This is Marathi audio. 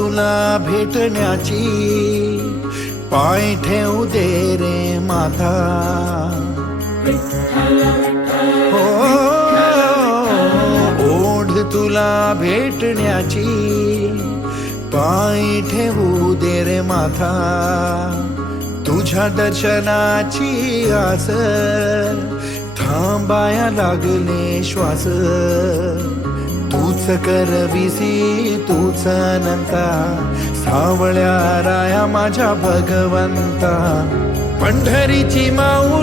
तुला भेटण्याची, पाय ठेवू दे रे माता. हो, ओढ तुला भेटण्याची, पाय ठेवू दे रे माता. तुझ्या दर्शनाची आस, थांबाया लागले श्वास. तूच करविसी तूच अनंता, सावळ्या राया माझ्या भगवंता. पंढरीची माऊ